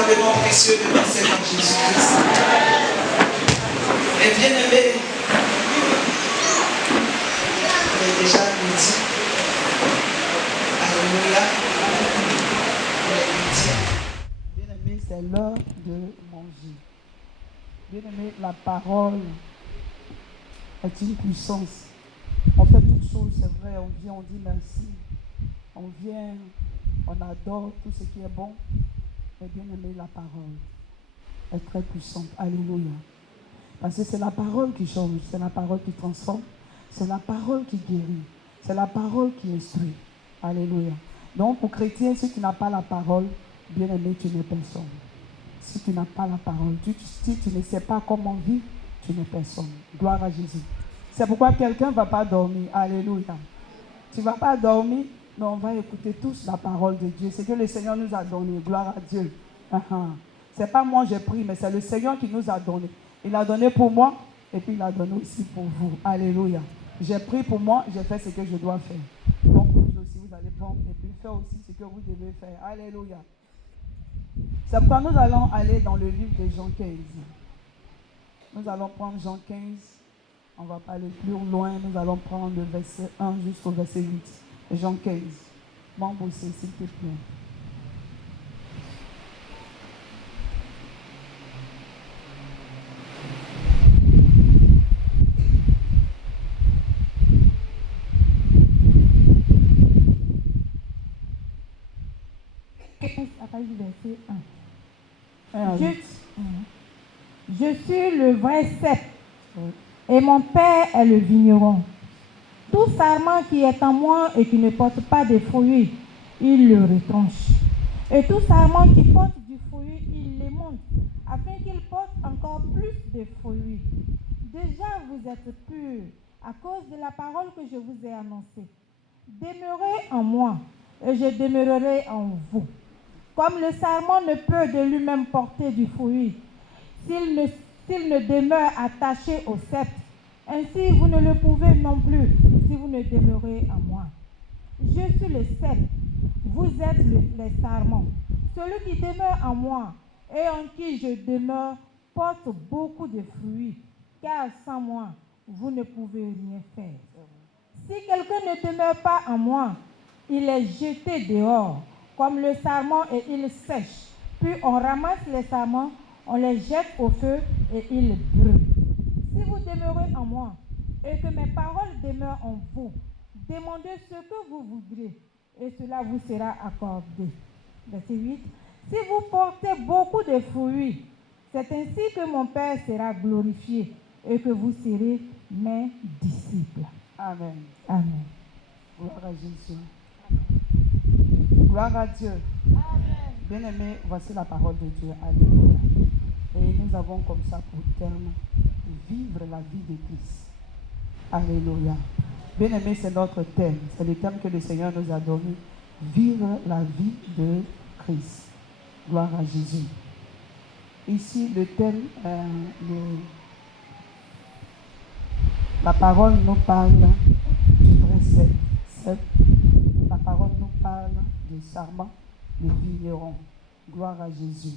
dans le nom précieux de notre Seigneur Jésus-Christ. Et bien-aimés, on est déjà midi. Alléluia. Bien-aimés, c'est l'heure de manger. Bien-aimés, la parole est une puissance. On fait toutes choses, c'est vrai, on vient, on dit merci. On vient, on adore tout ce qui est bon. Mais bien-aimés, la parole est très puissante. Alléluia. Parce que c'est la parole qui change, c'est la parole qui transforme, c'est la parole qui guérit, c'est la parole qui instruit. Alléluia. Donc, pour chrétien, si tu n'as pas la parole, bien-aimé, tu n'es personne. Si tu n'as pas la parole, si tu ne sais pas comment vivre, tu n'es personne. Gloire à Jésus. C'est pourquoi quelqu'un ne va pas dormir. Alléluia. Tu ne vas pas dormir, mais on va écouter tous la parole de Dieu. C'est que le Seigneur nous a donné. Gloire à Dieu. Ce n'est pas moi j'ai pris, mais c'est le Seigneur qui nous a donné. Il a donné pour moi et puis il a donné aussi pour vous. Alléluia. J'ai pris pour moi, j'ai fait ce que je dois faire. Donc vous aussi, vous allez prendre et puis faire aussi ce que vous devez faire. Alléluia. C'est pourquoi nous allons aller dans le livre de Jean 15. Nous allons prendre Jean 15. On ne va pas aller plus loin. Nous allons prendre le verset 1 jusqu'au verset 8. Jean 15. Bon, s'il te plaît. À partir du verset 1. Je suis le vrai cep et mon Père est le vigneron. Tout sarment qui est en moi et qui ne porte pas de fruits, il le retranche. Et tout sarment qui porte du fruit, il l'émonte, afin qu'il porte encore plus de fruits. Déjà vous êtes purs à cause de la parole que je vous ai annoncée. Demeurez en moi et je demeurerai en vous. Comme le sarment ne peut de lui-même porter du fruit, s'il ne demeure attaché au sceptre, ainsi vous ne le pouvez non plus si vous ne demeurez en moi. Je suis le sceptre, vous êtes les sarments. Celui qui demeure en moi et en qui je demeure porte beaucoup de fruits, car sans moi, vous ne pouvez rien faire. Si quelqu'un ne demeure pas en moi, il est jeté dehors comme le sarment et il sèche. Puis on ramasse les sarments, on les jette au feu et ils brûlent. Si vous demeurez en moi et que mes paroles demeurent en vous, demandez ce que vous voudrez et cela vous sera accordé. Verset 8. Si vous portez beaucoup de fruits, c'est ainsi que mon Père sera glorifié et que vous serez mes disciples. Amen. Amen. Gloire à Jésus. Gloire à Dieu. Bien-aimés, voici la parole de Dieu. Alléluia. Et nous avons comme ça pour terme vivre la vie de Christ. Alléluia. Bien-aimés, c'est notre thème. C'est le thème que le Seigneur nous a donné. Vivre la vie de Christ. Gloire à Jésus. Ici, le thème, la parole nous parle du vrai cep. La parole nous parle du sarment, du vigneron. Gloire à Jésus.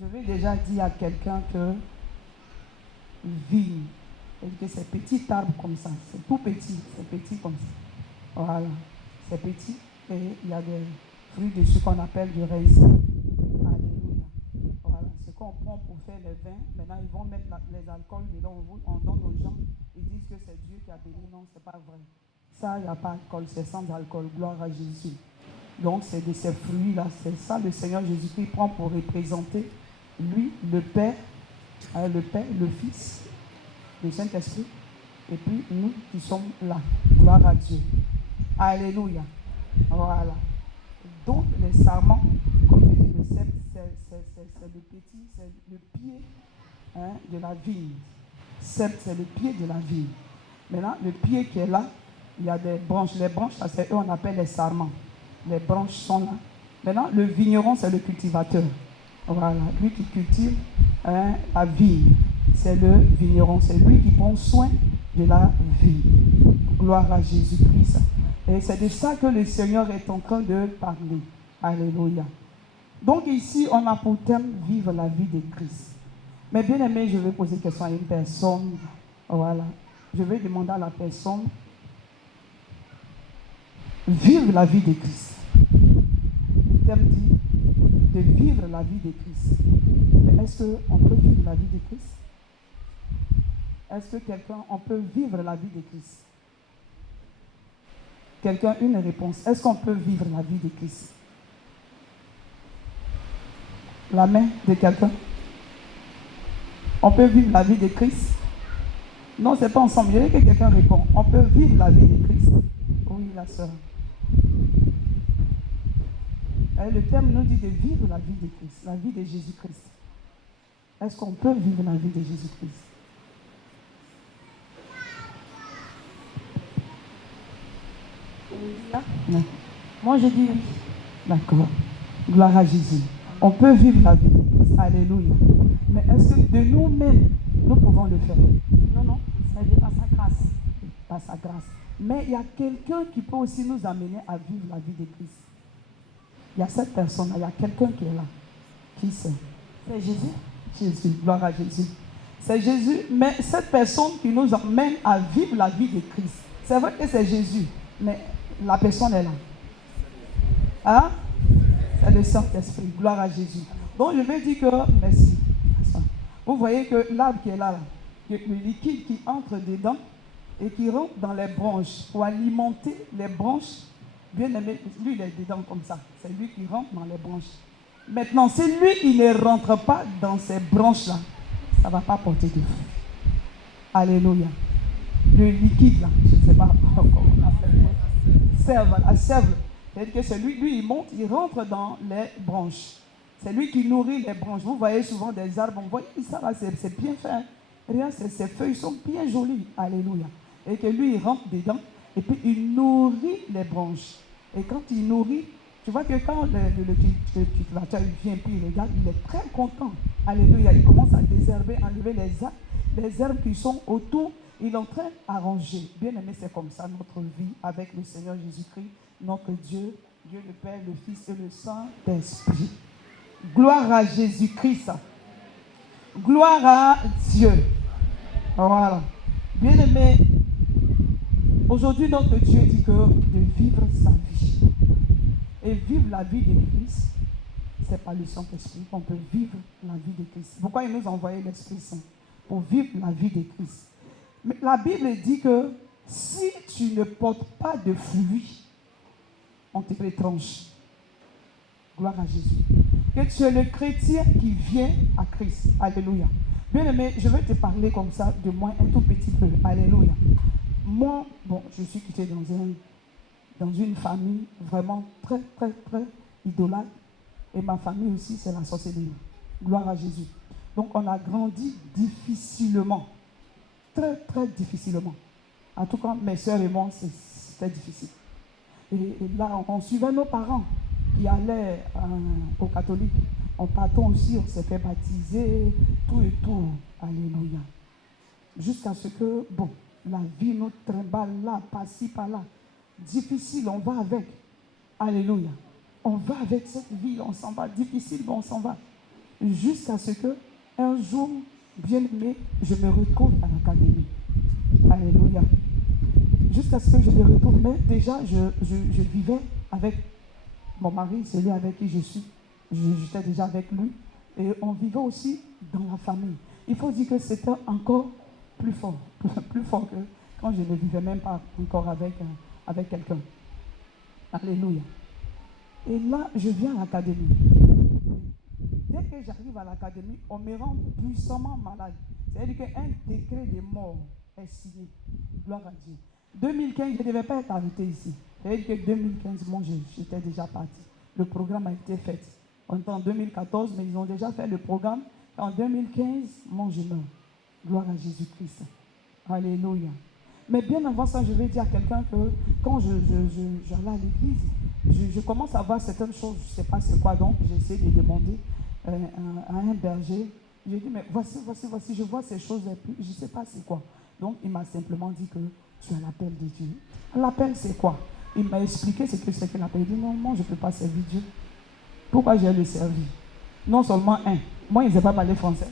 Je vais déjà dire à quelqu'un que vigne, que c'est petit arbre comme ça, c'est tout petit, c'est petit comme ça. Voilà, c'est petit et il y a des fruits dessus qu'on appelle du raisin. Alléluia. Voilà, ce qu'on prend pour faire le vin, maintenant ils vont mettre les alcools dedans, on donne aux gens, ils disent que c'est Dieu qui a béni, non, c'est pas vrai. Ça, il n'y a pas d'alcool, c'est sans alcool, gloire à Jésus. Donc c'est de ces fruits-là, c'est ça le Seigneur Jésus-Christ prend pour représenter lui, le Père, le Fils, le Saint-Esprit, et puis nous qui sommes là. Gloire à Dieu. Alléluia. Voilà. Donc les sarments, comme je dis, le cep, c'est le petit, c'est le pied de la vigne. Cep, c'est le pied de la vigne. Maintenant, le pied qui est là, il y a des branches. Les branches, ça, c'est eux, on appelle les sarments. Les branches sont là. Maintenant, le vigneron, c'est le cultivateur. Voilà, lui qui cultive la vigne. C'est le vigneron, c'est lui qui prend soin de la vie. Gloire à Jésus-Christ. Et c'est de ça que le Seigneur est en train de parler. Alléluia. Donc ici, on a pour thème vivre la vie de Christ. Mais bien aimé, je vais poser une question à une personne. Voilà. Je vais demander à la personne, vivre la vie de Christ. Le thème dit de vivre la vie de Christ. Mais est-ce qu'on peut vivre la vie de Christ? Est-ce que on peut vivre la vie de Christ? Quelqu'un, une réponse. Est-ce qu'on peut vivre la vie de Christ? La main de quelqu'un. On peut vivre la vie de Christ? Non, ce n'est pas ensemble. Je veux que quelqu'un répond. On peut vivre la vie de Christ? Oui, la sœur. Le terme nous dit de vivre la vie de Christ, la vie de Jésus-Christ. Est-ce qu'on peut vivre la vie de Jésus-Christ? Non. Moi, je dis oui. D'accord. Gloire à Jésus. On peut vivre la vie de Christ. Alléluia. Mais est-ce que de nous-mêmes, nous pouvons le faire? Non. C'est par sa grâce. Par sa grâce. Mais il y a quelqu'un qui peut aussi nous amener à vivre la vie de Christ. Il y a cette personne-là, il y a quelqu'un qui est là. Qui c'est? C'est Jésus. Jésus. Gloire à Jésus. C'est Jésus, mais cette personne qui nous emmène à vivre la vie de Christ. C'est vrai que c'est Jésus, mais la personne est là. Hein? C'est le Saint-Esprit. Gloire à Jésus. Donc je vais dire que, merci. Vous voyez que l'arbre qui est là, le liquide qui entre dedans et qui rentre dans les branches pour alimenter les branches, bien aimé, lui il est dedans comme ça. C'est lui qui rentre dans les branches. Maintenant, si lui il ne rentre pas dans ces branches-là, ça ne va pas porter de fruits. Alléluia. Le liquide là, je ne sais pas comment on appelle. La sève. C'est-à-dire que c'est lui, il monte, il rentre dans les branches. C'est lui qui nourrit les branches. Vous voyez souvent des arbres, vous voyez ça là, c'est bien fait. Regarde, ces feuilles sont bien jolies. Alléluia. Et que lui, il rentre dedans et puis il nourrit les branches. Et quand il nourrit, tu vois que quand le cultivateur vient puis il regarde, il est très content. Alléluia. Il commence à désherber, enlever les herbes qui sont autour. Il est en train d'arranger. Bien aimé, c'est comme ça notre vie avec le Seigneur Jésus-Christ, notre Dieu, Dieu le Père, le Fils et le Saint-Esprit. Gloire à Jésus-Christ. Gloire à Dieu. Voilà. Bien aimé, aujourd'hui notre Dieu dit que de vivre sa vie. Et vivre la vie de Christ, c'est par le Saint-Esprit qu'on peut vivre la vie de Christ. Pourquoi il nous a envoyé l'Esprit Saint? Pour vivre la vie de Christ. Mais la Bible dit que si tu ne portes pas de fruits, on te retranche. Gloire à Jésus. Que tu es le chrétien qui vient à Christ. Alléluia. Bien aimé, je vais te parler comme ça de moi un tout petit peu. Alléluia. Moi, bon, je suis quitté dans une famille vraiment très, très, très idolâtre. Et ma famille aussi, c'est la sorcellerie. Gloire à Jésus. Donc, on a grandi difficilement. Très, très difficilement. En tout cas, mes soeurs et moi, c'était difficile. Et là, on suivait nos parents qui allaient au catholique. En partant aussi, on s'est fait baptiser, tout et tout. Alléluia. Jusqu'à ce que, bon, la vie nous trimballe là, par-ci, par-là. Difficile, on va avec. Alléluia. On va avec cette vie, on s'en va. Difficile, mais on s'en va. Jusqu'à ce que, un jour, bien aimé, je me retrouve à l'académie. Alléluia. Jusqu'à ce que je me retrouve. Mais déjà, je vivais avec mon mari, celui avec qui je suis. J'étais déjà avec lui. Et on vivait aussi dans la famille. Il faut dire que c'était encore plus fort. Plus fort que quand je ne vivais même pas encore avec quelqu'un. Alléluia. Et là, je viens à l'académie. Dès que j'arrive à l'académie, on me rend puissamment malade. C'est-à-dire qu'un décret de mort est signé. Gloire à Dieu. 2015, je ne devais pas être arrêté ici. C'est-à-dire que 2015, moi, j'étais déjà parti. Le programme a été fait. On est en 2014, mais ils ont déjà fait le programme. En 2015, moi, je meurs. Gloire à Jésus-Christ. Alléluia. Mais bien avant ça, je vais dire à quelqu'un que quand j'allais à l'église, je commence à voir certaines choses, je ne sais pas c'est quoi, donc j'ai essayé de demander à un berger. J'ai dit, mais voici, je vois ces choses, et puis je ne sais pas c'est quoi. Donc il m'a simplement dit que tu as l'appel de Dieu. L'appel c'est quoi? Il m'a expliqué ce que c'est que l'appel. Il dit, non, moi je ne peux pas servir Dieu. Pourquoi j'ai le servi? Non seulement un. Moi, ils ne savent pas parler français.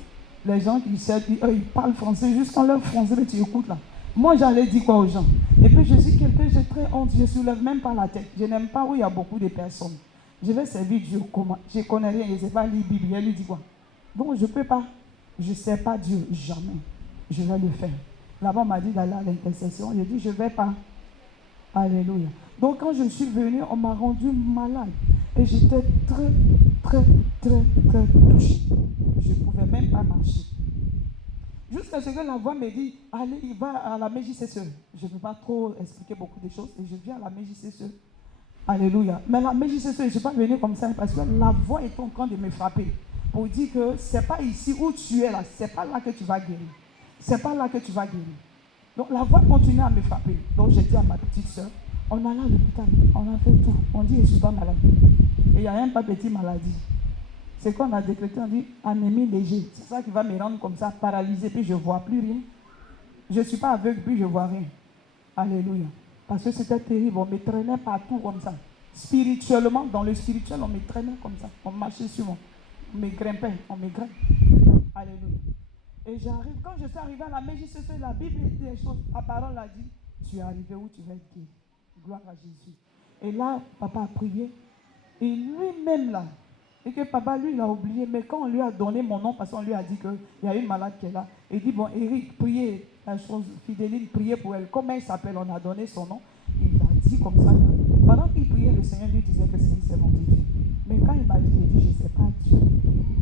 Les gens qui servent, ils parlent français, juste quand leur français, tu écoutes là. Moi, j'allais dire quoi aux gens? Et puis, je suis quelqu'un, j'ai très honte, je ne soulève même pas la tête. Je n'aime pas où il y a beaucoup de personnes. Je vais servir Dieu comment? Je ne connais rien, je ne sais pas lire Bible. Elle lui dit quoi? Donc, je ne peux pas. Je ne sais pas Dieu, jamais. Je vais le faire. Là-bas, on m'a dit d'aller à l'intercession. Je dis, je ne vais pas. Alléluia. Donc, quand je suis venue, on m'a rendu malade. Et j'étais très touchée. Je ne pouvais même pas marcher. Jusqu'à ce que la voix me dit, allez, il va à la MJCCE. Je ne peux pas trop expliquer beaucoup de choses. Et je viens à la MJCCE. Alléluia. Mais la MJCCE, je ne suis pas venue comme ça parce que la voix est en train de me frapper. Pour dire que ce n'est pas ici où tu es là. Ce n'est pas là que tu vas guérir. Ce n'est pas là que tu vas guérir. Donc la voix continue à me frapper. Donc j'ai dit à ma petite soeur, on allait à l'hôpital, on a fait tout. On dit, je ne suis pas malade. Et il n'y a même pas petite maladie. C'est qu'on a décrété, on dit, anémie léger. C'est ça qui va me rendre comme ça, paralysé, puis je ne vois plus rien. Je ne suis pas aveugle, puis je ne vois rien. Alléluia. Parce que c'était terrible, on me traînait partout comme ça. Spirituellement, dans le spirituel, on me traînait comme ça. On marchait sur moi. On me grimpait, on me grimpe. Alléluia. Et j'arrive, quand je suis arrivé à la MJCCE, la Bible dit des choses, la parole a dit, tu es arrivé où tu vas être guéri. Gloire à Jésus. Et là, papa a prié. Et lui-même là, et que papa lui, il a oublié, mais quand on lui a donné mon nom, parce qu'on lui a dit qu'il y a une malade qui est là, il dit, bon, Eric, priez, la chose, Fidéline, priez pour elle. Comment elle s'appelle? On a donné son nom. Il a dit comme ça. Pendant qu'il priait, le Seigneur lui disait que c'est une servante de Dieu. Mais quand il m'a dit, il dit, je ne sais pas Dieu.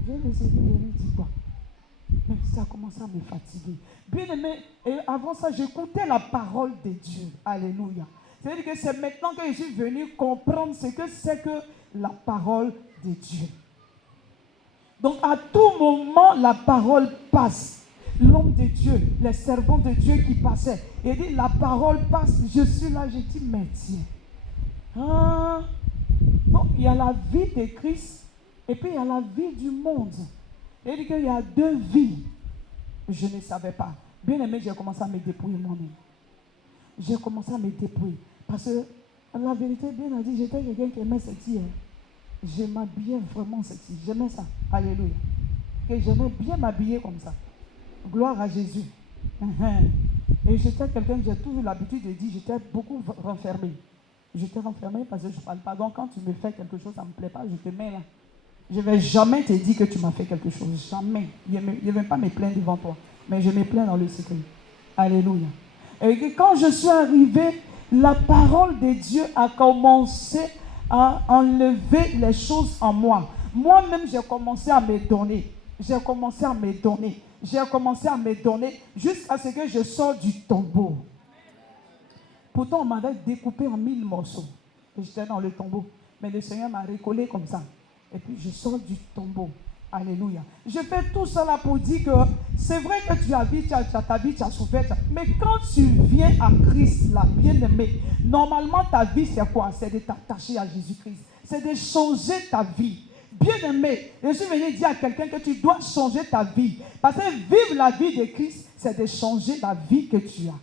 Je lui ai dit quoi? Mais ça a commencé à me fatiguer. Bien aimé, et avant ça, j'écoutais la parole de Dieu. Alléluia. C'est-à-dire que c'est maintenant que je suis venu comprendre ce que c'est que la parole de Dieu. Donc à tout moment, la parole passe. L'homme de Dieu, les servants de Dieu qui passaient. Il dit, la parole passe. Je suis là, je dis, mais tiens. Ah. Donc il y a la vie de Christ et puis il y a la vie du monde. Il dit qu'il y a deux vies. Je ne savais pas. Bien aimé, j'ai commencé à me dépouiller moi-même. J'ai commencé à me dépouiller. Parce que la vérité, bien a dit, j'étais quelqu'un qui aimait cette île. Je m'habillais vraiment cette île. J'aimais ça. Alléluia. Et j'aimais bien m'habiller comme ça. Gloire à Jésus. Et j'étais quelqu'un, j'ai toujours l'habitude de dire, j'étais beaucoup renfermé. J'étais renfermé parce que je ne parle pas. Donc quand tu me fais quelque chose, ça ne me plaît pas, je te mets là. Je ne vais jamais te dire que tu m'as fait quelque chose. Jamais. Je ne vais pas me plaindre devant toi. Mais je me plains dans le secret. Alléluia. Et quand je suis arrivé, la parole de Dieu a commencé à enlever les choses en moi. Moi-même, j'ai commencé à me donner. J'ai commencé à me donner. J'ai commencé à me donner jusqu'à ce que je sorte du tombeau. Pourtant, on m'avait découpé en 1000 morceaux. Et j'étais dans le tombeau. Mais le Seigneur m'a recollé comme ça. Et puis, je sors du tombeau. Alléluia. Je fais tout ça là pour dire que c'est vrai que tu as vu, tu as ta vie, tu as souffert. Mais quand tu viens à Christ là, bien-aimé, normalement ta vie c'est quoi? C'est de t'attacher à Jésus-Christ. C'est de changer ta vie. Bien-aimé, je suis venu dire à quelqu'un que tu dois changer ta vie. Parce que vivre la vie de Christ, c'est de changer la vie que tu as.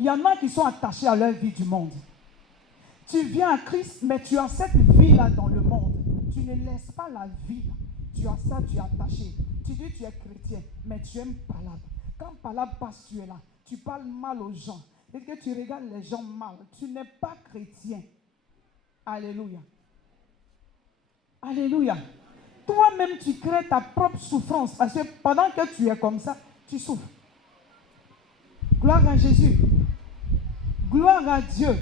Il y en a qui sont attachés à leur vie du monde. Tu viens à Christ, mais tu as cette vie-là dans le monde. Tu ne laisses pas la vie. Tu as ça, tu es attaché. Tu dis tu es chrétien, mais tu aimes Palabre. Quand Palabre passe, tu es là. Tu parles mal aux gens. Et que tu regardes les gens mal. Tu n'es pas chrétien. Alléluia. Alléluia. Toi-même, tu crées ta propre souffrance. Parce que pendant que tu es comme ça, tu souffres. Gloire à Jésus. Gloire à Dieu.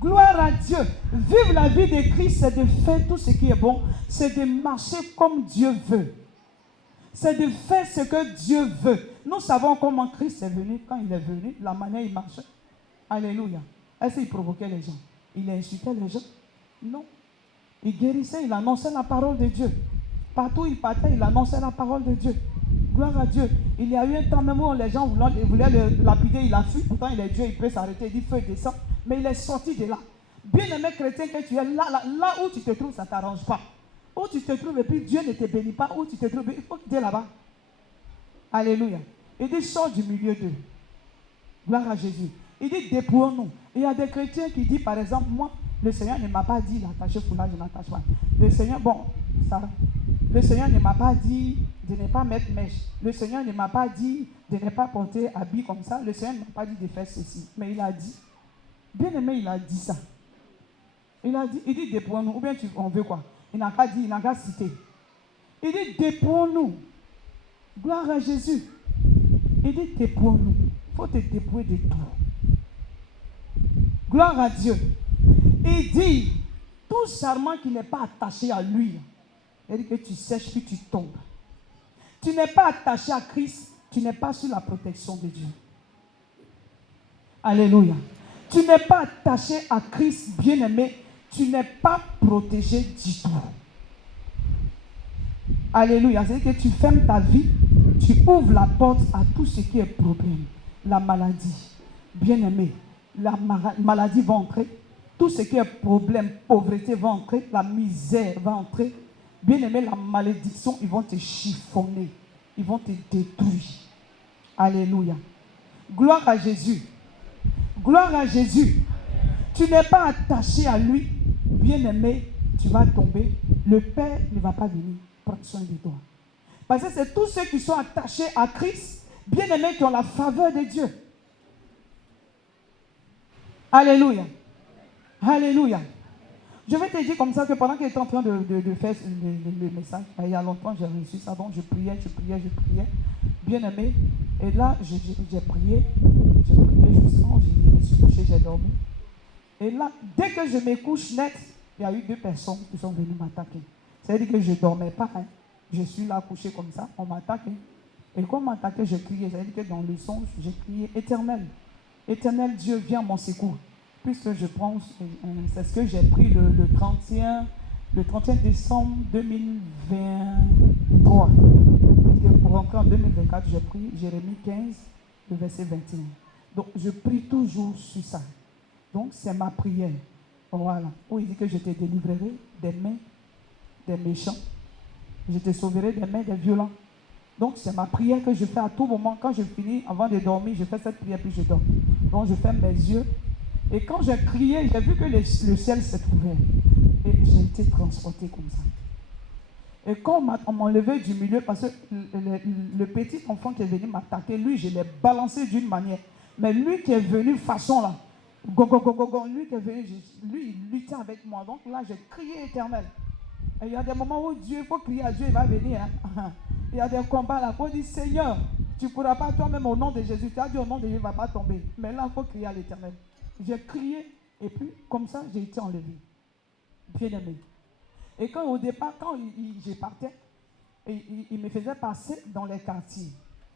Gloire à Dieu. Vivre la vie de Christ, c'est de faire tout ce qui est bon. C'est de marcher comme Dieu veut. C'est de faire ce que Dieu veut. Nous savons comment Christ est venu. Quand il est venu, la manière il marchait. Alléluia. Est-ce qu'il provoquait les gens? Il insultait les gens? Non. Il guérissait, il annonçait la parole de Dieu. Partout où il partait, il annonçait la parole de Dieu. Gloire à Dieu. Il y a eu un temps même où les gens voulaient le lapider, il a fui. Pourtant, il est Dieu, il peut s'arrêter. Il dit feu descend. Mais il est sorti de là. Bien-aimé chrétien que tu es, là où tu te trouves, ça ne t'arrange pas. Où tu te trouves et puis Dieu ne te bénit pas, où tu te trouves, il faut quitter là-bas. Alléluia. Il dit sors du milieu d'eux. Gloire à Jésus. Il dit dépouillons-nous. Il y a des chrétiens qui disent par exemple, moi, Le Seigneur ne m'a pas dit d'attacher foulard, je n'attache pas. Le Seigneur, bon, ça, le Seigneur ne m'a pas dit de ne pas mettre mèche. Le Seigneur ne m'a pas dit de ne pas porter habit comme ça. Le Seigneur ne m'a pas dit de faire ceci. Mais il a dit, bien aimé, il a dit ça. Il a dit, il dit dépouillons-nous. Ou bien on veut quoi? Il n'a pas dit, il n'a qu'à citer. Il dit dépouillons-nous. Gloire à Jésus. Il dit dépouillons-nous. Il faut te dépouiller de tout. Gloire à Dieu. Il dit, tout serment qui n'est pas attaché à lui, il dit que tu sèches puis tu tombes. Tu n'es pas attaché à Christ, tu n'es pas sous la protection de Dieu. Alléluia. Tu n'es pas attaché à Christ, bien-aimé, tu n'es pas protégé du tout. Alléluia. C'est-à-dire que tu fermes ta vie, tu ouvres la porte à tout ce qui est problème. La maladie, bien-aimé, la maladie va entrer. Tout ce qui est problème, pauvreté va entrer, la misère va entrer. Bien-aimé, la malédiction, ils vont te chiffonner. Ils vont te détruire. Alléluia. Gloire à Jésus. Gloire à Jésus. Tu n'es pas attaché à lui. Bien-aimé, tu vas tomber. Le Père ne va pas venir prendre soin de toi. Parce que c'est tous ceux qui sont attachés à Christ, bien-aimés, qui ont la faveur de Dieu. Alléluia. Alléluia. Je vais te dire comme ça que pendant qu'il était en train de faire le message, il y a longtemps j'ai reçu ça, donc je priais, bien aimé. Et là, j'ai prié, justement, je me suis couché, j'ai dormi. Et là, dès que je me couche net, il y a eu 2 personnes qui sont venues m'attaquer. C'est-à-dire que je ne dormais pas, hein. Je suis là couché comme ça, on m'attaque. Et quand on m'attaquait, je criais. C'est-à-dire que dans le songe, j'ai crié Éternel. Éternel Dieu, viens à mon secours. Puisque je pense, c'est ce que j'ai pris le 31 décembre 2023. Et pour rentrer en 2024, j'ai pris Jérémie 15, le verset 21. Donc, je prie toujours sur ça. Donc, c'est ma prière. Voilà. Où il dit que je te délivrerai des mains des méchants. Je te sauverai des mains des violents. Donc, c'est ma prière que je fais à tout moment. Quand je finis, avant de dormir, je fais cette prière puis je dors. Donc, je ferme mes yeux. Et quand j'ai crié, j'ai vu que le ciel s'est ouvert. Et j'ai été transporté comme ça. Et quand on m'a enlevé du milieu, parce que le petit enfant qui est venu m'attaquer, lui, je l'ai balancé d'une manière. Mais lui qui est venu façon là, lui qui est venu, lui, il luttait avec moi. Donc là, j'ai crié Éternel. Et il y a des moments où Dieu, il faut crier à Dieu, il va venir. Hein. Il y a des combats là, il faut dire Seigneur, tu ne pourras pas toi-même au nom de Jésus. Tu as dit au nom de Jésus, il ne va pas tomber. Mais là, il faut crier à l'Éternel. J'ai crié et puis comme ça, j'ai été enlevé. Bien aimé. Et quand au départ, quand je partais, il me faisait passer dans les quartiers.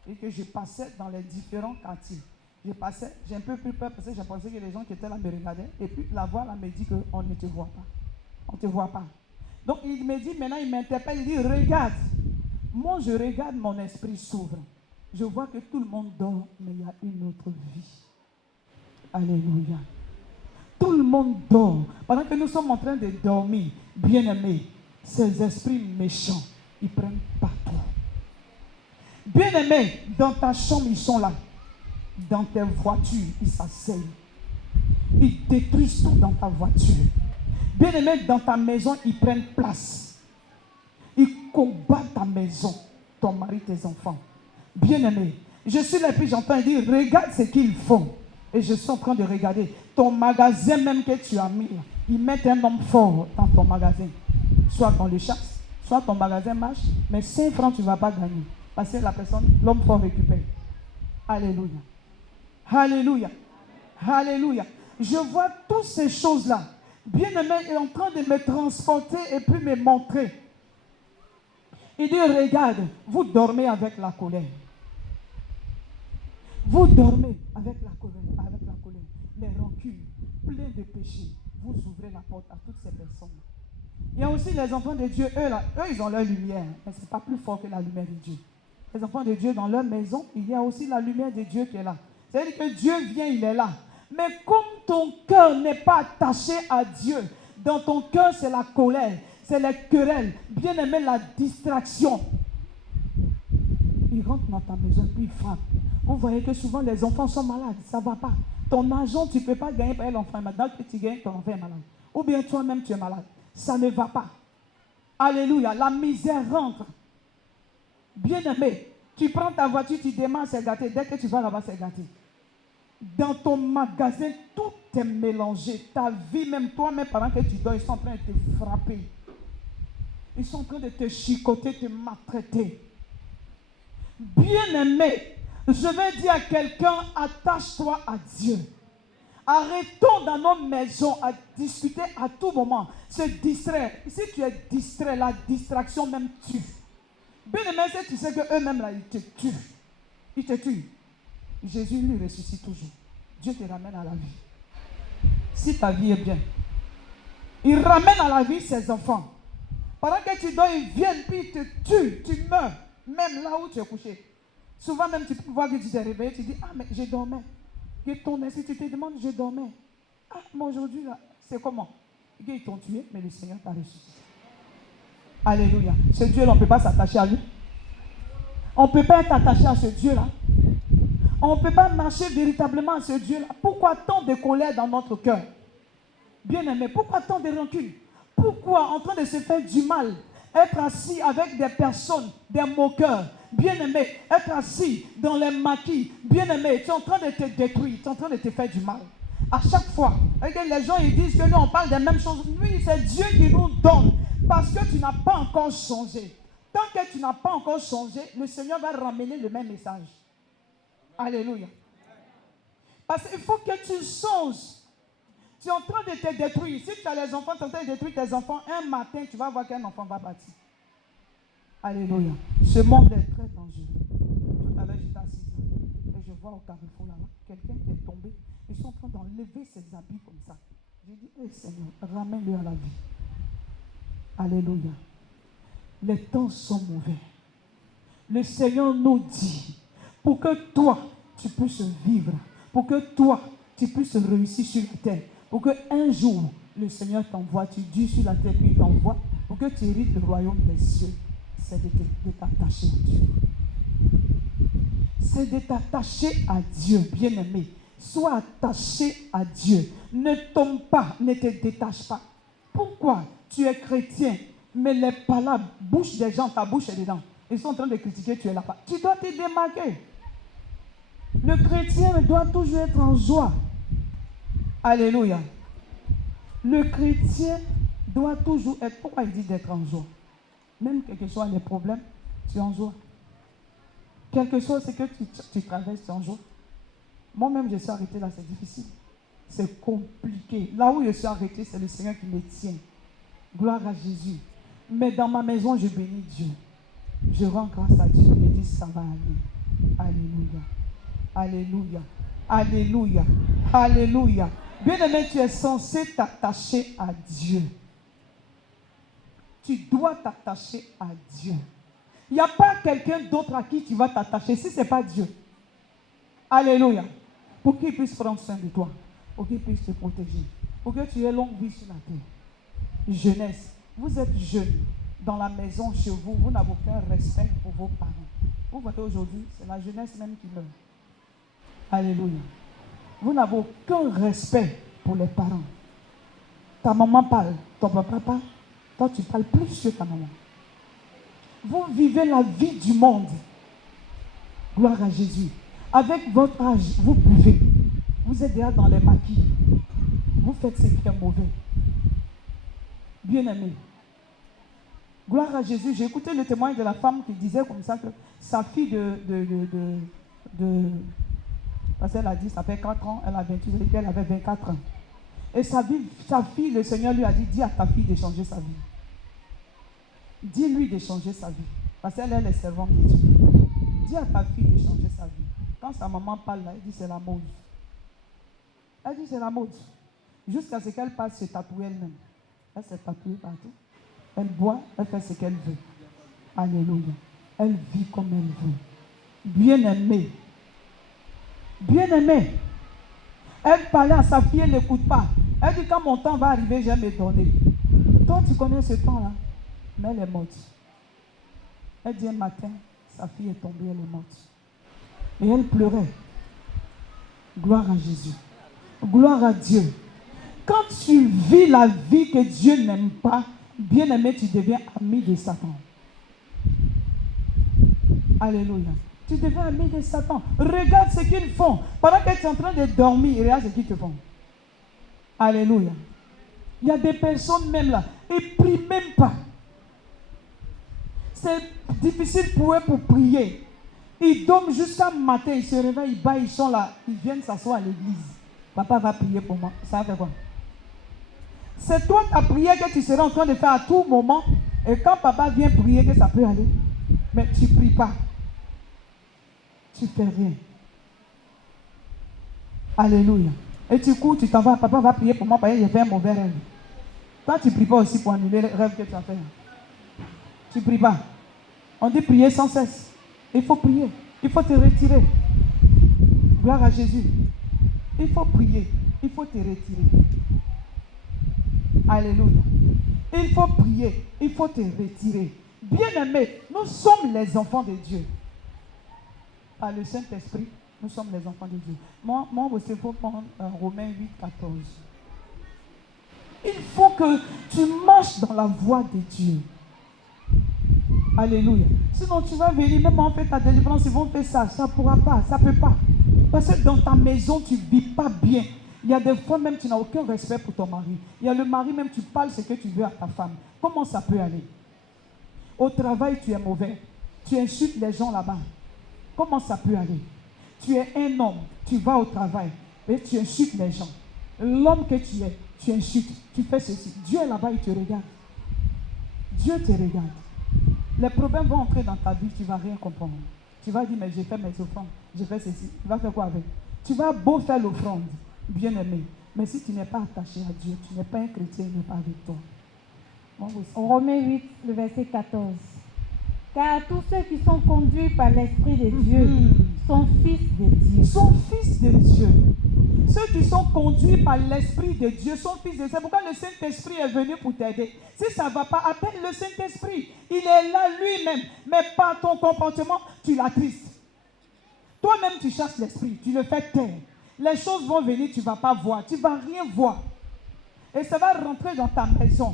Et que je passais dans les différents quartiers. J'ai un peu plus peur parce que j'ai pensé que les gens qui étaient là me regardaient. Et puis la voix là me dit qu'on ne te voit pas. On ne te voit pas. Donc il me dit, maintenant il m'interpelle, il dit, regarde. Moi je regarde, mon esprit s'ouvre. Je vois que tout le monde dort, mais il y a une autre vie. Alléluia. Tout le monde dort. Pendant que nous sommes en train de dormir, bien-aimés, ces esprits méchants, ils prennent partout. Bien-aimés, dans ta chambre, ils sont là. Dans tes voitures, ils s'asseyent. Ils détruisent tout dans ta voiture. Bien-aimés, dans ta maison, ils prennent place. Ils combattent ta maison, ton mari, tes enfants. Bien-aimés, je suis là et puis j'entends dire, regarde ce qu'ils font. Et je suis en train de regarder. Ton magasin même que tu as mis, ils mettent un homme fort dans ton magasin. Soit dans le chasse, soit ton magasin marche, mais 5 francs tu ne vas pas gagner. Parce que la personne, l'homme fort récupère. Alléluia. Alléluia. Alléluia. Je vois toutes ces choses-là. Bien-aimé est en train de me transporter et puis me montrer. Il dit, regarde, vous dormez avec la colère. Vous dormez avec la colère, les rancunes, plein de péchés. Vous ouvrez la porte à toutes ces personnes. Il y a aussi les enfants de Dieu, eux, ils ont leur lumière, mais ce n'est pas plus fort que la lumière de Dieu. Les enfants de Dieu, dans leur maison, il y a aussi la lumière de Dieu qui est là. C'est-à-dire que Dieu vient, il est là. Mais comme ton cœur n'est pas attaché à Dieu, dans ton cœur, c'est la colère, c'est les querelles, bien aimé, la distraction. Il rentre dans ta maison, puis il frappe. Vous voyez que souvent les enfants sont malades, ça ne va pas. Ton argent, tu ne peux pas gagner par l'enfant est malade. Dès que tu gagnes, ton enfant est malade. ou bien toi-même tu es malade. Ça ne va pas. Alléluia, la misère rentre. Bien-aimé, tu prends ta voiture, tu démarres, c'est gâté. Dès que tu vas là-bas, c'est gâté. Dans ton magasin, tout est mélangé. Ta vie, même toi-même, pendant que tu dors, ils sont en train de te frapper. Ils sont en train de te chicoter, te maltraiter. Bien-aimé, je vais dire à quelqu'un, attache-toi à Dieu. Arrêtons dans nos maisons à discuter à tout moment, se distraire. Si tu es distrait, la distraction même tue. Bien-aimé, tu sais qu'eux-mêmes, là, ils te tuent. Ils te tuent. Jésus lui ressuscite toujours. Dieu te ramène à la vie. Si ta vie est bien, il ramène à la vie ses enfants. Pendant que tu dors, ils viennent, puis ils te tuent. Tu meurs, même là où tu es couché. Souvent même, tu peux voir que tu t'es réveillé, tu dis, ah, mais je dormais. Et ton esprit, tu te demandes, je dormais. Ah, mais aujourd'hui, là, c'est comment? Ils t'ont tué, mais le Seigneur t'a ressuscité. Alléluia. Ce Dieu-là, on ne peut pas s'attacher à lui. On ne peut pas être attaché à ce Dieu-là. On ne peut pas marcher véritablement à ce Dieu-là. Pourquoi tant de colère dans notre cœur? Bien-aimé, pourquoi tant de rancune? Pourquoi en train de se faire du mal? Être assis avec des personnes, des moqueurs. Bien-aimé, être assis dans les maquis. Bien-aimé, tu es en train de te détruire, tu es en train de te faire du mal. À chaque fois, les gens ils disent que nous on parle des mêmes choses. Oui, c'est Dieu qui nous donne. Parce que tu n'as pas encore changé. Tant que tu n'as pas encore changé, le Seigneur va ramener le même message. Alléluia. Parce qu'il faut que tu changes. Tu es en train de te détruire. Si tu as les enfants, tu es en train de détruire tes enfants. Un matin, tu vas voir qu'un enfant va partir. Alléluia. Ce monde est très dangereux. Tout à l'heure, j'étais assis et je vois au carrefour là-bas, quelqu'un qui est tombé. Ils sont en train d'enlever ses habits comme ça. J'ai dit, hey, Seigneur, ramène-le à la vie. Alléluia. Les temps sont mauvais. Le Seigneur nous dit, pour que toi, tu puisses vivre, pour que toi, tu puisses réussir sur la terre, pour qu'un jour, le Seigneur t'envoie, tu dis sur la terre, puis il t'envoie, pour que tu hérites le royaume des cieux, c'est de t'attacher à Dieu. C'est de t'attacher à Dieu, bien-aimé. Sois attaché à Dieu. Ne tombe pas, ne te détache pas. Pourquoi tu es chrétien, mais les palabres, bouche des gens, ta bouche est dedans. Ils sont en train de critiquer, tu es là-bas. Tu dois te démarquer. Le chrétien doit toujours être en joie. Alléluia. Le chrétien doit toujours être... Pourquoi il dit d'être en joie? Même quels que soient les problèmes, tu es en joie. Quelque chose, c'est que tu traverses, tu es en joie. Moi-même, je suis arrêté là, c'est difficile. C'est compliqué. Là où je suis arrêté, c'est le Seigneur qui me tient. Gloire à Jésus. Mais dans ma maison, je bénis Dieu. Je rends grâce à Dieu et dis, ça va aller. Alléluia. Alléluia. Alléluia. Alléluia. Bien-aimé, tu es censé t'attacher à Dieu. Tu dois t'attacher à Dieu. Il n'y a pas quelqu'un d'autre à qui tu vas t'attacher si ce n'est pas Dieu. Alléluia. Pour qu'il puisse prendre soin de toi. Pour qu'il puisse te protéger. Pour que tu aies longue vie sur la terre. Jeunesse. Vous êtes jeunes. Dans la maison, chez vous, vous n'avez aucun respect pour vos parents. Vous voyez aujourd'hui, c'est la jeunesse même qui meurt. Alléluia. Vous n'avez aucun respect pour les parents. Ta maman parle, ton papa parle. Toi, tu parles plus que ta maman. Vous vivez la vie du monde. Gloire à Jésus. Avec votre âge, vous buvez. Vous êtes déjà dans les maquis. Vous faites ce qui est mauvais. Bien-aimé. Gloire à Jésus. J'ai écouté le témoignage de la femme qui disait comme ça que sa fille parce qu'elle a dit, ça fait 4 ans, elle a 28 ans, elle avait 24 ans. Et sa fille, le Seigneur lui a dit, dis à ta fille de changer sa vie. Dis-lui de changer sa vie. Parce qu'elle est le servante de Dieu. Dis à ta fille de changer sa vie. Quand sa maman parle là, elle dit c'est la mode. Elle dit c'est la mode. Jusqu'à ce qu'elle passe se tatouer elle-même. Elle s'est tatouée partout. Elle boit, elle fait ce qu'elle veut. Alléluia. Elle vit comme elle veut. Bien-aimée. Bien-aimée. Elle parlait à sa fille, elle n'écoute pas. Elle dit quand mon temps va arriver, je vais me donner. Toi, tu connais ce temps-là. Mais elle est morte. Elle dit un matin, sa fille est tombée, elle est morte. Et elle pleurait. Gloire à Jésus. Gloire à Dieu. Quand tu vis la vie que Dieu n'aime pas, bien-aimé, tu deviens ami de Satan. Alléluia. Tu deviens ami de Satan. Regarde ce qu'ils font. Pendant que tu es en train de dormir, regarde ce qu'ils te font. Alléluia. Il y a des personnes même là, ils ne prient même pas. C'est difficile pour eux pour prier. Ils dorment jusqu'à matin, ils se réveillent, ils sont là, ils viennent s'asseoir à l'église. Papa va prier pour moi. Ça fait quoi? C'est toi ta prière que tu seras en train de faire à tout moment. Et quand papa vient prier, que ça peut aller. Mais tu ne pries pas. Tu ne fais rien. Alléluia. Et tu cours, tu t'en vas. Papa va prier pour moi parce que j'ai fait un mauvais rêve. Toi, tu ne pries pas aussi pour annuler le rêve que tu as fait. Tu ne pries pas. On dit prier sans cesse. Il faut prier. Il faut te retirer. Gloire à Jésus. Il faut prier. Il faut te retirer. Alléluia. Il faut prier. Il faut te retirer. Bien-aimés, nous sommes les enfants de Dieu. Par le Saint-Esprit, nous sommes les enfants de Dieu. Moi aussi, il faut prendre Romains 8, 14. Il faut que tu marches dans la voie de Dieu. Alléluia. Sinon, tu vas venir, même en fait ta délivrance, ils vont faire ça. Ça ne pourra pas, ça ne peut pas. Parce que dans ta maison, tu ne vis pas bien. Il y a des fois même, tu n'as aucun respect pour ton mari. Il y a le mari même, tu parles ce que tu veux à ta femme. Comment ça peut aller? Au travail, tu es mauvais. Tu insultes les gens là-bas. Comment ça peut aller? Tu es un homme, tu vas au travail et tu insultes les gens. L'homme que tu es, tu insultes, tu fais ceci. Dieu est là-bas, il te regarde. Dieu te regarde. Les problèmes vont entrer dans ta vie, tu ne vas rien comprendre. Tu vas dire, mais j'ai fait mes offrandes, j'ai fait ceci. Tu vas faire quoi avec? Tu vas beau faire l'offrande, bien aimé. Mais si tu n'es pas attaché à Dieu, tu n'es pas un chrétien, il n'est pas avec toi. Romains 8, le verset 14. Car tous ceux qui sont conduits par l'Esprit de Dieu sont fils de Dieu. Sont fils de Dieu. Ceux qui sont conduits par l'Esprit de Dieu sont fils de Dieu. C'est pourquoi le Saint-Esprit est venu pour t'aider. Si ça ne va pas, appelle le Saint-Esprit. Il est là lui-même. Mais par ton comportement, tu l'attristes. Toi-même, tu cherches l'Esprit. Tu le fais taire. Les choses vont venir, tu ne vas pas voir. Tu ne vas rien voir. Et ça va rentrer dans ta maison.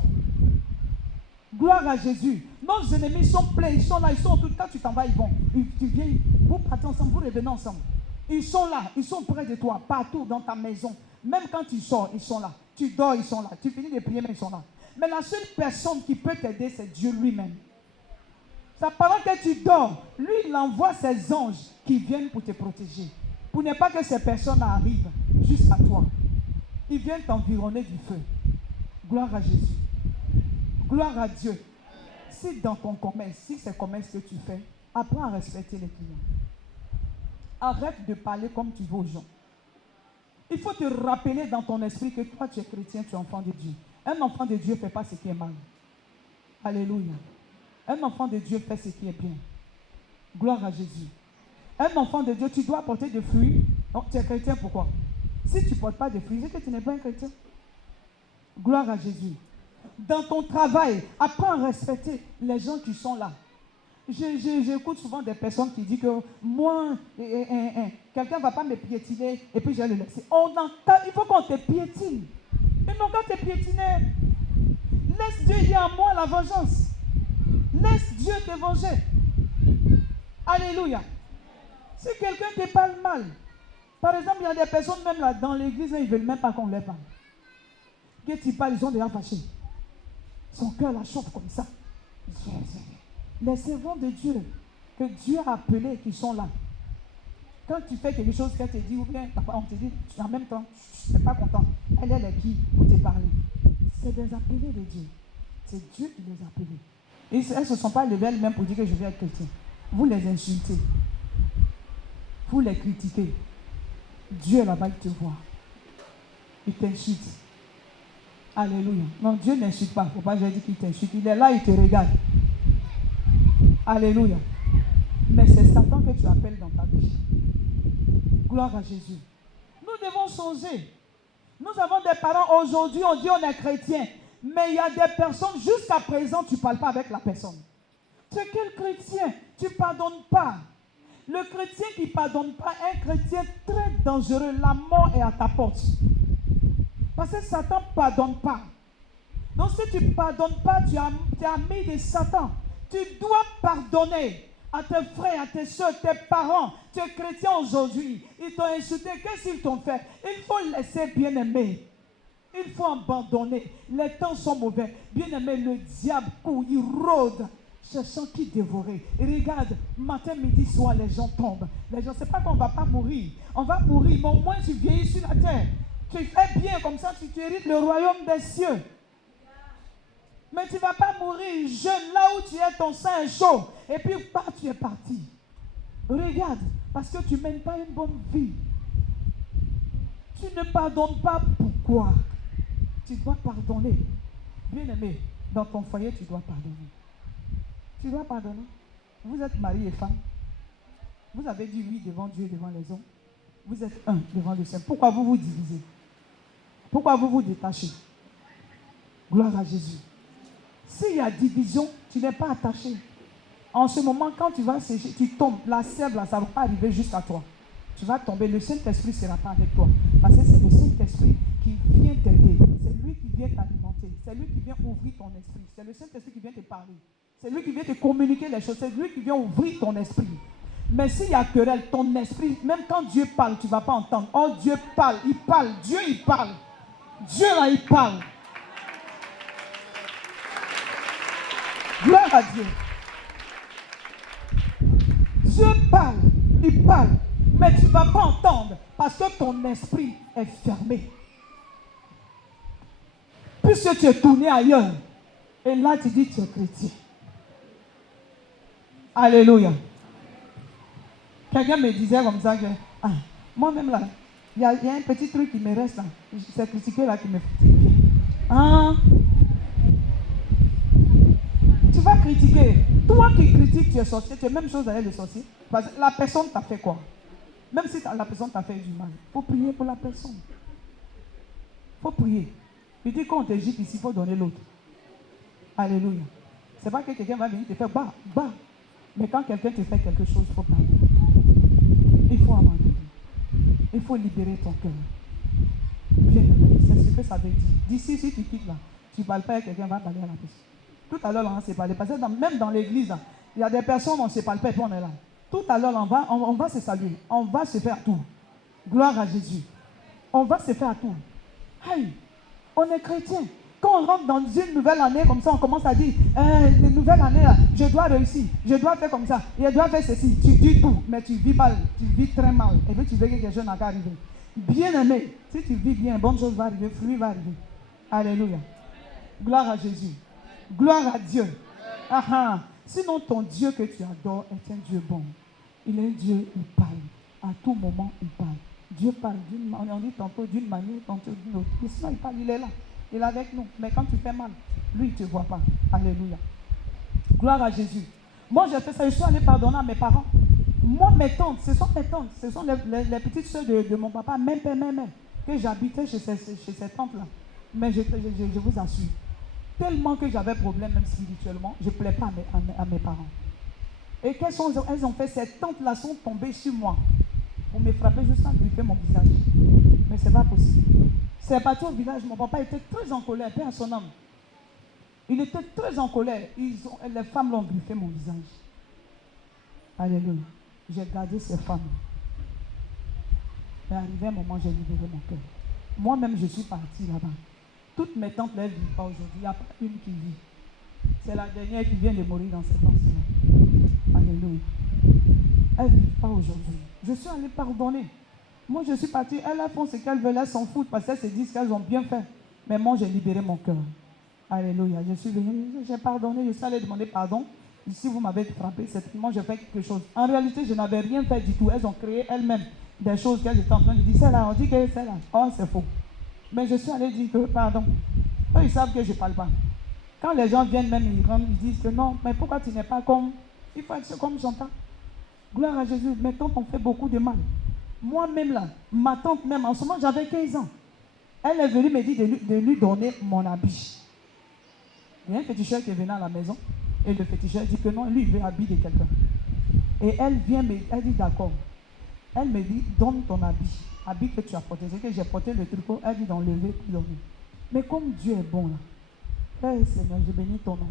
Gloire à Jésus. Nos ennemis sont pleins, ils sont là, ils sont tout. Quand tu t'en vas, ils vont. Tu viens, vous partez ensemble, vous revenez ensemble. Ils sont là, ils sont près de toi, partout dans ta maison. Même quand tu sors, ils sont là. Tu dors, ils sont là. Tu finis de prier, mais ils sont là. Mais la seule personne qui peut t'aider, c'est Dieu lui-même. Ça, pendant que tu dors, lui, il envoie ses anges qui viennent pour te protéger. Pour ne pas que ces personnes arrivent jusqu'à toi. Ils viennent t'environner du feu. Gloire à Jésus. Gloire à Dieu. Si dans ton commerce, si c'est le commerce que tu fais, apprends à respecter les clients. Arrête de parler comme tu veux aux gens. Il faut te rappeler dans ton esprit que toi, tu es chrétien, tu es enfant de Dieu. Un enfant de Dieu ne fait pas ce qui est mal. Alléluia. Un enfant de Dieu fait ce qui est bien. Gloire à Jésus. Un enfant de Dieu, tu dois porter des fruits. Donc, tu es chrétien, pourquoi? Si tu ne portes pas de fruits, c'est que tu n'es pas un chrétien. Gloire à Jésus. Dans ton travail, apprends à respecter les gens qui sont là. J'écoute souvent des personnes qui disent que moi, quelqu'un ne va pas me piétiner et puis je vais le laisser. Il faut qu'on te piétine. Ils n'ont qu'à te piétiner. Laisse Dieu dire à moi la vengeance. Laisse Dieu te venger. Alléluia. Si quelqu'un te parle mal, par exemple, il y a des personnes même là dans l'église, ils ne veulent même pas qu'on leur parle. Que tu parles, ils sont déjà fâchés. Son cœur la chauffe comme ça. Les servants de Dieu, que Dieu a appelés, qui sont là. Quand tu fais quelque chose qu'elle te dit, ou bien on te dit, en même temps, tu n'es pas content. Elle est qui pour te parler? C'est des appelés de Dieu. C'est Dieu qui les a appelés. Et elles ne se sont pas levées elles-mêmes pour dire que je vais être chrétien. Vous les insultez. Vous les critiquez. Dieu est là-bas, il te voit. Il t'insulte. Alléluia. Non, Dieu n'insulte pas. Il ne faut pas dire qu'il t'insulte. Il est là, il te regarde. Alléluia. Mais c'est Satan que tu appelles dans ta vie. Gloire à Jésus. Nous devons changer. Nous avons des parents aujourd'hui, on dit on est chrétien. Mais il y a des personnes, jusqu'à présent, tu ne parles pas avec la personne. Tu es quel chrétien? Tu ne pardonnes pas. Le chrétien qui ne pardonne pas, un chrétien très dangereux. La mort est à ta porte. Parce que Satan ne pardonne pas. Donc si tu ne pardonnes pas, tu es ami de Satan. Tu dois pardonner à tes frères, à tes soeurs, tes parents. Tu es chrétien aujourd'hui. Ils t'ont insulté. Qu'est-ce qu'ils t'ont fait? Il faut laisser, bien-aimé. Il faut abandonner. Les temps sont mauvais. Bien-aimé, le diable court, il rôde, cherchant qui dévorer. Et regarde, matin, midi, soir, les gens tombent. Les gens, c'est pas qu'on ne va pas mourir. On va mourir, mais au moins tu vieillis sur la terre. Tu fais bien, comme ça tu hérites le royaume des cieux. Mais tu ne vas pas mourir jeune, là où tu es, ton sang est chaud. Et puis, tu es parti. Regarde, parce que tu ne mènes pas une bonne vie. Tu ne pardonnes pas. Pourquoi? Tu dois pardonner. Bien-aimé, dans ton foyer, tu dois pardonner. Tu dois pardonner. Vous êtes mari et femme. Vous avez dit oui devant Dieu et devant les hommes. Vous êtes un devant le Seigneur. Pourquoi vous vous divisez? Pourquoi vous vous détachez? Gloire à Jésus. S'il y a division, tu n'es pas attaché. En ce moment, quand tu vas sécher, tu tombes. La sève, là, ça ne va pas arriver jusqu'à toi. Tu vas tomber. Le Saint-Esprit ne sera pas avec toi. Parce que c'est le Saint-Esprit qui vient t'aider. C'est lui qui vient t'alimenter. C'est lui qui vient ouvrir ton esprit. C'est le Saint-Esprit qui vient te parler. C'est lui qui vient te communiquer les choses. C'est lui qui vient ouvrir ton esprit. Mais s'il y a querelle, ton esprit, même quand Dieu parle, tu ne vas pas entendre. Oh, Dieu parle, il parle. Dieu, il parle. Dieu, là, il parle. Gloire à Dieu. Dieu parle, il parle, mais tu ne vas pas entendre parce que ton esprit est fermé. Puisque tu es tourné ailleurs, et là tu dis tu es chrétien. Alléluia. Quelqu'un me disait comme ça que, moi-même là, il y a un petit truc qui me reste là, c'est critiqué là qui me fait. Tu vas critiquer. Toi qui critiques, tu es sorcier, tu es même chose avec le sorcier. Parce que la personne t'a fait quoi? Même si la personne t'a fait du mal, il faut prier pour la personne. Il faut prier. Tu dis quand on te gifle ici, il faut donner l'autre. Alléluia. C'est pas que quelqu'un va venir te faire bah. Mais quand quelqu'un te fait quelque chose, il faut parler. Il faut abandonner. Il faut libérer ton cœur. Bien aimé, c'est ce que ça veut dire. D'ici, si tu quittes là, tu ne parles pas, quelqu'un va parler à la personne. Tout à l'heure, on s'est parlé. Parce que même dans l'église, il y a des personnes, on ne se parle pas et puis on est là. Tout à l'heure, on va se saluer. On va se faire tout. Gloire à Jésus. On va se faire tout. Hey, on est chrétien. Quand on rentre dans une nouvelle année comme ça, on commence à dire, une nouvelle année, là, je dois réussir. Je dois faire comme ça. Je dois faire ceci. Tu dis tout, mais tu vis mal. Tu vis très mal. Et puis tu veux que quelque chose n'a qu'à arriver. Bien aimé, si tu vis bien, bonne chose va arriver, fruit va arriver. Alléluia. Gloire à Jésus. Gloire à Dieu. Sinon, ton Dieu que tu adores est un Dieu bon. Il est un Dieu, il parle. À tout moment, il parle. Dieu parle on dit tantôt d'une manière, tantôt d'une autre. Mais sinon, il parle, il est là. Il est avec nous. Mais quand tu fais mal, lui, il ne te voit pas. Alléluia. Gloire à Jésus. Moi, j'ai fait ça. Je suis allé pardonner à mes parents. Moi, mes tantes, ce sont mes tantes. Ce sont les petites soeurs de mon papa, même père, même mère, que j'habitais chez ces tantes-là. Mais je vous assure, tellement que j'avais problème, même spirituellement, je ne plais pas à mes parents. Et elles ont fait? Ces tantes-là sont tombées sur moi pour me frapper juste en griffer mon visage. Mais ce n'est pas possible. C'est parti au village, mon papa était très en colère, paix à son âme. Il était très en colère. Les femmes l'ont griffé mon visage. Alléluia. J'ai gardé ces femmes. Mais arrivé un moment, j'ai libéré mon cœur. Moi-même, je suis partie là-bas. Toutes mes tantes ne vivent pas aujourd'hui. Il n'y a pas une qui vit. C'est la dernière qui vient de mourir dans cette temps-là. Alléluia. Elles ne vivent pas aujourd'hui. Je suis allée pardonner. Moi, je suis partie. Elles font ce qu'elles veulent. Elles s'en foutent parce qu'elles se disent qu'elles ont bien fait. Mais moi, j'ai libéré mon cœur. Alléluia. Je suis venue, j'ai pardonné. Je suis allée demander pardon. Ici, vous m'avez frappé. Moi, j'ai fait quelque chose. En réalité, je n'avais rien fait du tout. Elles ont créé elles-mêmes des choses qu'elles étaient en train de dire. C'est là, on dit que c'est là. Oh, c'est faux. Mais je suis allée dire que pardon. Eux, ils savent que je ne parle pas. Quand les gens viennent même, ils disent que non, mais pourquoi tu n'es pas comme... Il faut être comme Chantal. Gloire à Jésus. Mes tantes ont fait beaucoup de mal. Moi-même là, ma tante même, en ce moment, j'avais 15 ans. Elle est venue me dire de lui donner mon habit. Il y a un féticheur qui est venu à la maison. Et le féticheur dit que non, lui, il veut habiller quelqu'un. Et elle vient, elle dit d'accord. Elle me dit, donne ton habit que tu as porté. C'est que j'ai porté le tricot, elle dit d'enlever, puis donner. Mais comme Dieu est bon là, Seigneur, je bénis ton nom.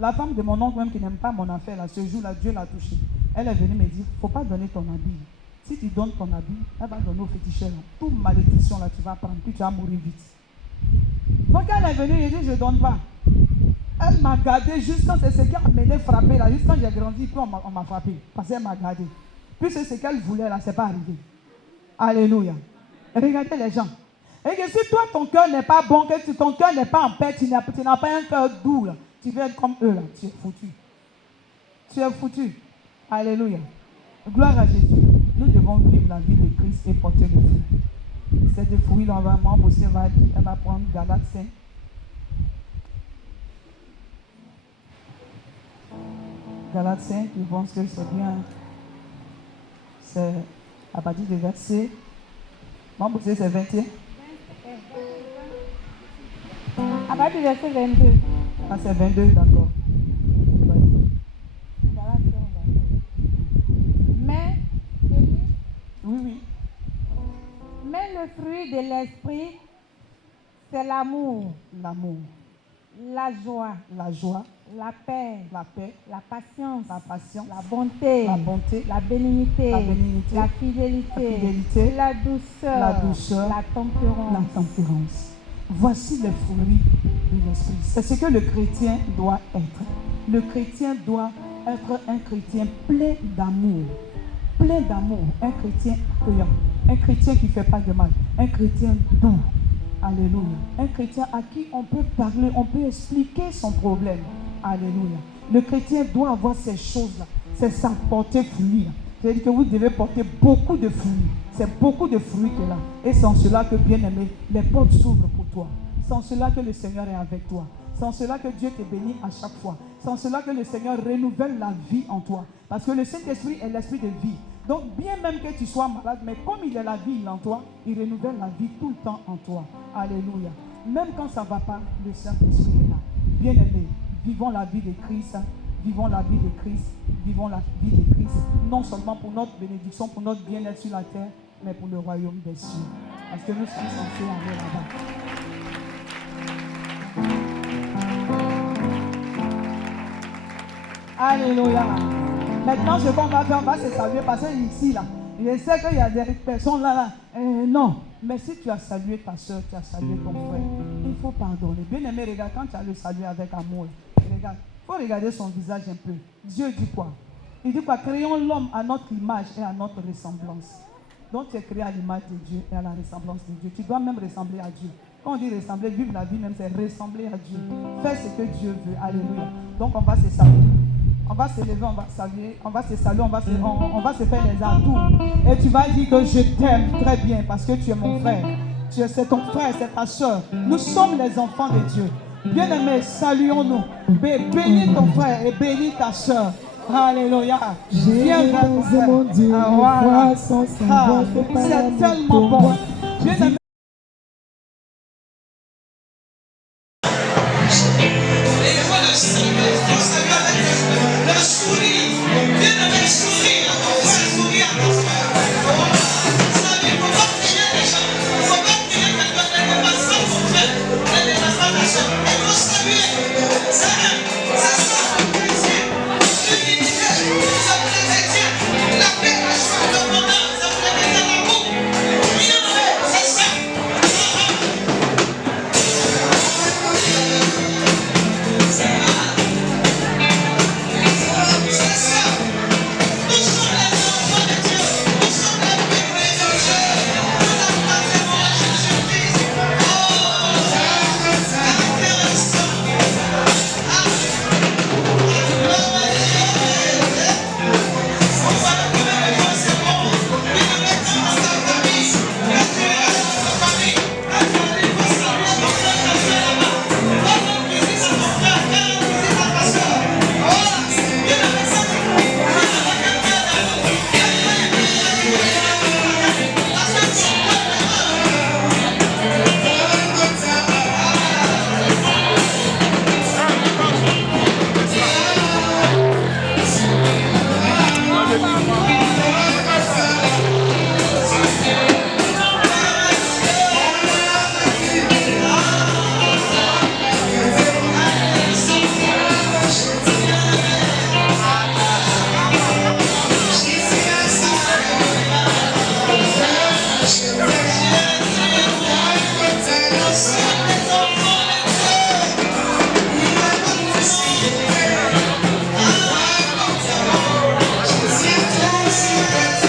La femme de mon oncle même qui n'aime pas mon affaire, là, ce jour-là, Dieu l'a touché. Elle est venue me dire, il ne faut pas donner ton habit. Si tu donnes ton habit, elle va donner au féticheur. Toute malédiction là, tu vas prendre, puis tu vas mourir vite. Donc elle est venue et dit, je ne donne pas. Elle m'a gardé juste quand c'est ce qui a amené frapper là. Juste quand j'ai grandi, puis on m'a frappé. Parce qu'elle m'a gardé. Puis c'est ce qu'elle voulait là, c'est pas arrivé. Alléluia. Regardez les gens. Et que si toi ton cœur n'est pas bon, que ton cœur n'est pas en paix, tu n'as pas un cœur doux là, tu veux être comme eux là, tu es foutu. Tu es foutu. Alléluia. Gloire à Jésus. Nous devons vivre la vie de Christ et porter le fruit. Cette fruit là, vraiment, elle va prendre Galates 5. Galates 5, je pense que c'est bien. C'est à partir du verset. Mon c'est 21. À partir du verset 22. Ah, c'est 22, d'accord. Mais, oui. Mais le fruit de l'esprit, c'est l'amour. L'amour. La joie. La joie. La paix. La paix. La patience. La patience. La bonté. La bonté. La bénignité. La bénignité. La fidélité. La fidélité. La douceur. La douceur. La tempérance. La tempérance. Voici les fruits de l'esprit. C'est ce que le chrétien doit être. Le chrétien doit être un chrétien plein d'amour. Plein d'amour. Un chrétien accueillant. Un chrétien qui ne fait pas de mal. Un chrétien doux. Alléluia. Un chrétien à qui on peut parler, on peut expliquer son problème. Alléluia. Le chrétien doit avoir ces choses-là. C'est ça, porter fruit. C'est-à-dire que vous devez porter beaucoup de fruits. C'est beaucoup de fruits que là. Et c'est en cela que, bien aimé, les portes s'ouvrent pour toi. C'est en cela que le Seigneur est avec toi. C'est en cela que Dieu te bénit à chaque fois. C'est en cela que le Seigneur renouvelle la vie en toi. Parce que le Saint-Esprit est l'esprit de vie. Donc, bien même que tu sois malade, mais comme il est la vie en toi, il renouvelle la vie tout le temps en toi. Alléluia. Même quand ça ne va pas, le Saint-Esprit est là. Bien aimé, vivons la vie de Christ. Vivons la vie de Christ. Vivons la vie de Christ. Non seulement pour notre bénédiction, pour notre bien-être sur la terre, mais pour le royaume des cieux. Parce que nous sommes censés aller là-bas. Alléluia. Maintenant, ce qu'on va faire, on va se saluer parce que ici, là, je sais qu'il y a des personnes là. Non, mais si tu as salué ta soeur, tu as salué ton frère, il faut pardonner. Bien aimé, regarde, quand tu as le salué avec amour, regarde, il faut regarder son visage un peu. Dieu dit quoi? Il dit quoi? Créons l'homme à notre image et à notre ressemblance. Donc tu es créé à l'image de Dieu et à la ressemblance de Dieu. Tu dois même ressembler à Dieu. Quand on dit ressembler, vivre la vie même, c'est ressembler à Dieu. Faire ce que Dieu veut. Alléluia. Donc on va se saluer. On va se lever, on va saluer, on va se saluer, on va se faire les atours. Et tu vas dire que je t'aime très bien parce que tu es mon frère. C'est ton frère, c'est ta soeur. Nous sommes les enfants de Dieu. Bien-aimés, saluons-nous. Bénis ton frère et bénis ta soeur. Alléluia. Viens vers mon frère. C'est tellement bon. Bien-aimés.